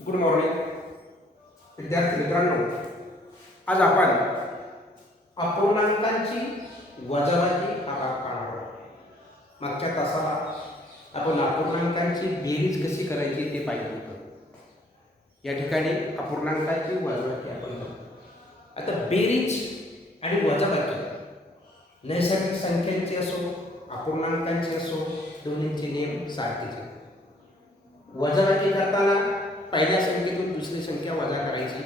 Good morning विद्यार्थी मित्रांनो, आज आपण अपूर्णांकांची वजाबाकी हा भाग पाहणार आहोत. मागच्या तासाला आपण अपूर्णांकांची बेरीज कशी करायची ते पाहिलं होतं. या ठिकाणी अपूर्णांकांची वजाबाकी आपण करू. आता बेरीज आणि वजाबाकी नैसर्गिक संख्यांची असो अपूर्णांकांची असो दोन्हींचे नियम सारखेच आहेत. वजाबाकी करताना पहिल्या संख्येतून दुसरी संख्या वजा करायची,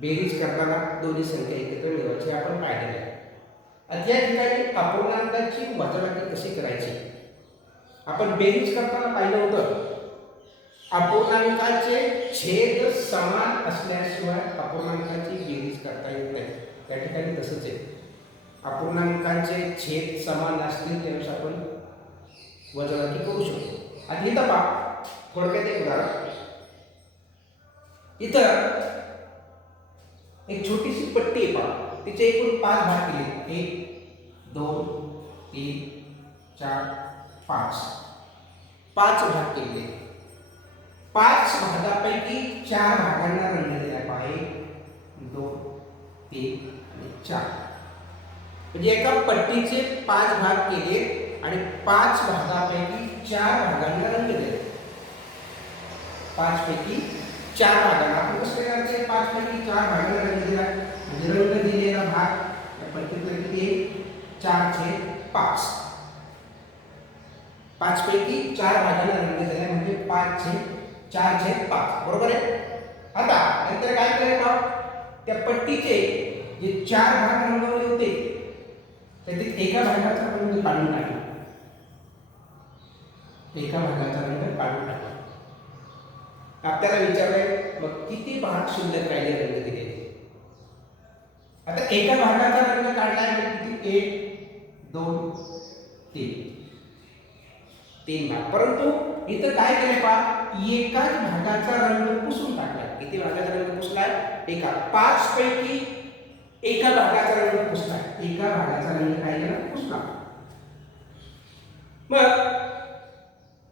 बेरीज करताना दोन्ही संख्या एकत्र मिळवायची आपण पाहिलेलं आहे. आता या ठिकाणी अपूर्णांकांची वजाबाकी कशी करायची आपण बेरीज करताना पाहिलं होतं. अपूर्णांकाचे छेद समान असल्याशिवाय अपूर्णांकाची बेरीज करता येत नाही. या ठिकाणी तसंच आहे. अपूर्णांकांचे छेद समान असतील त्यावेळेस आपण वजाबाकी करू शकतो. आता इथं पहा, थोडक्यात एक उदाहरण. इथं एक छोटीशी पट्टी आहे पहा, तिचे एकूण 5 भाग केले. 1 2 3 4 5 भाग केले. 5 भागापैकी 4 भागांना रंग दिला पहा. 1 2 3 आणि 4. म्हणजे एका पट्टीचे 5 भाग केले आणि 5 भागापैकी 4 भागांना रंग दिले. 5 पैकी 4 भागांना आपण कसं करायचं? 5 पैकी 4 भागांना रंग दिला म्हणजे रंग दिलेला भाग या पट्टीतला किती आहे? 4/5. 5 पैकी 4 भागांना रंग दिला म्हणजे 4/5 बरोबर आहे. आता नंतर काय करायचं? त्या पट्टीचे जे 4 भाग रंगवले होते त्यातील एका भागाचा रंग काढून टाकला. एका भागाचा रंग काढून टाकला. आपल्याला विचारलंय मग किती भाग शिल्लक राहिले रंग दिले? आता एका भागाचा रंग काढलाय म्हणजे किती? 1 2 3 भाग. परंतु इथं काय केलंय पहा, एकाच भागाचा रंग पुसून टाकलाय. किती भागाचा रंग पुसलाय? एका. 5 पैकी एका भागाचा रंग पुसलाय. एका भागाचा रंग काय केला? पुसला. मग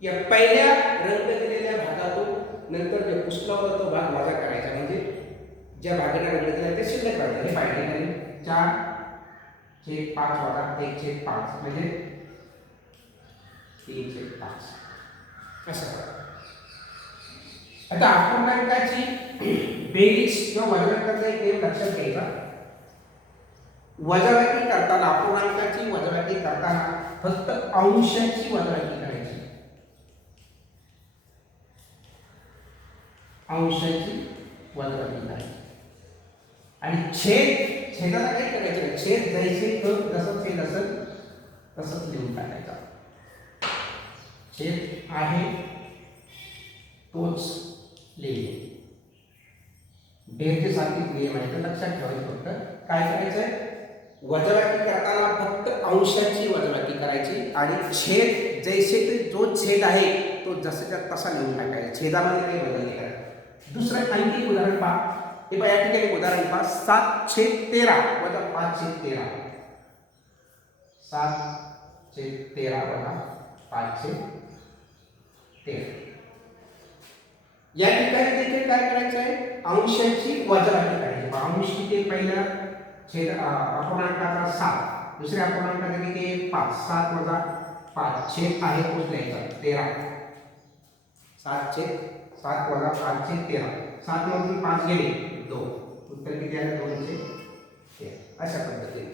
या पहिल्या रंग दिलेल्या भागातून नंतर जे पुसला होता तो भाग वजा करायचा. म्हणजे ज्या भागाला रंग दिला ते शिल्लक राहते. हे पाहिजे नाही. 4/5 वजा 1/5 म्हणजे 3/5 असं करा. आता अपूर्णांकाची बेरीज किंवा वजाबाकीचा एक नियम लक्षात घ्यायचा. वजाबाकी करताना अपूर्णांकाची वजाबाकी करताना फक्त अंशाची वजाबाकी करायची. अंशाची वजाबाकी करायची आणि छेदाला काय करायचं? छेद जैसे जसं छेद असेल तसंच लिहून टाकायचा. छेद आहे तोच लिहिणे. बेरचे सारखीच नियम आहे, तर लक्षात ठेवायचं. फक्त काय करायचंय? वजाबाकी करताना फक्त अंशाची वजाबाकी करायची आणि छेद जैसे जो छेद आहे तो जसाच्या तसा लिहून टाकायचा. छेदामध्ये काही बदल नाही करायचा. दुसरं आणखी उदाहरण पहा. हे पहा, या ठिकाणी उदाहरण पहा. 7/13 वजा 5/13. 7/13 वजा 5/13. या ठिकाणी देखील काय करायचं आहे? अंशाची वजाबाकी करायची. अंश किती? पहिला छेद अपूर्णांकाचा 7, दुसऱ्या अपूर्णांकाचा किती? 5. 7 वजा 5 छेद आहे तोच लिहायचा. 13. 7/7 वजा 5/13. 7 मधून 5 गेले 2. उत्तर किती आलं? 2/13. अशा पद्धतीने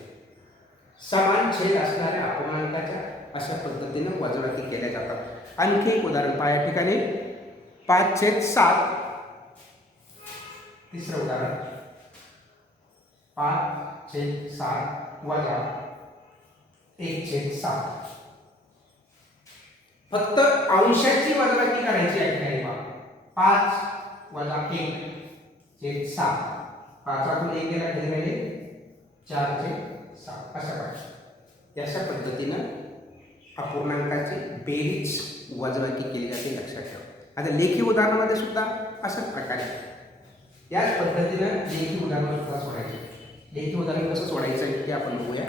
समान छेद असणाऱ्या अपूर्णांकाच्या अशा पद्धतीने वजाबाकी केल्या जातात. आणखी एक उदाहरण पहा. या ठिकाणी 5/7. तिसरं उदाहरण 5/7 वजा 1/7. फक्त अंशाची वजाबाकी करायची आहे. 5 वजा 1/7. 5तून 1 गेला किती राहिले? 4/7. अशा प्रकारे अशा पद्धतीनं अपूर्णांकाची बेरीज वजाबाकी केली जाते. लक्षात ठेवा. आता लेखी उदाहरणामध्ये सुद्धा अशाच प्रकारे याच पद्धतीनं लेखी उदाहरण सुद्धा सोडायचे. लेखी उदाहरण कसं सोडायचं ते आपण बघूया.